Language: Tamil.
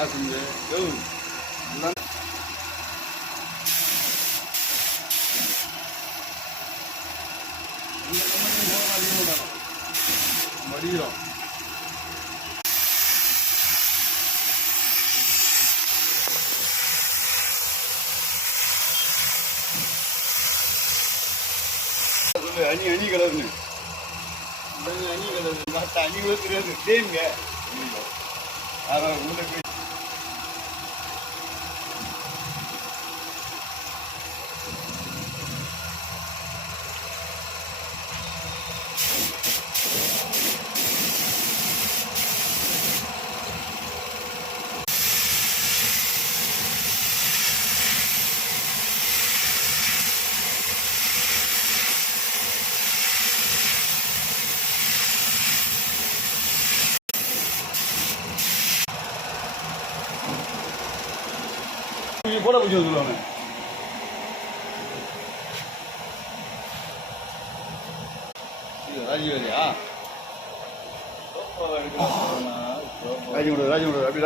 செஞ்சு மடியும் அணி அணி கலர்னு அணி கலர் மற்ற அணிகளும் தெரியாது சேம்ங்க அதான் உங்களுக்கு போட பிடிச்சி சொல்லுவாங்க ராஜீவரியா ராஜீவோட அப்படி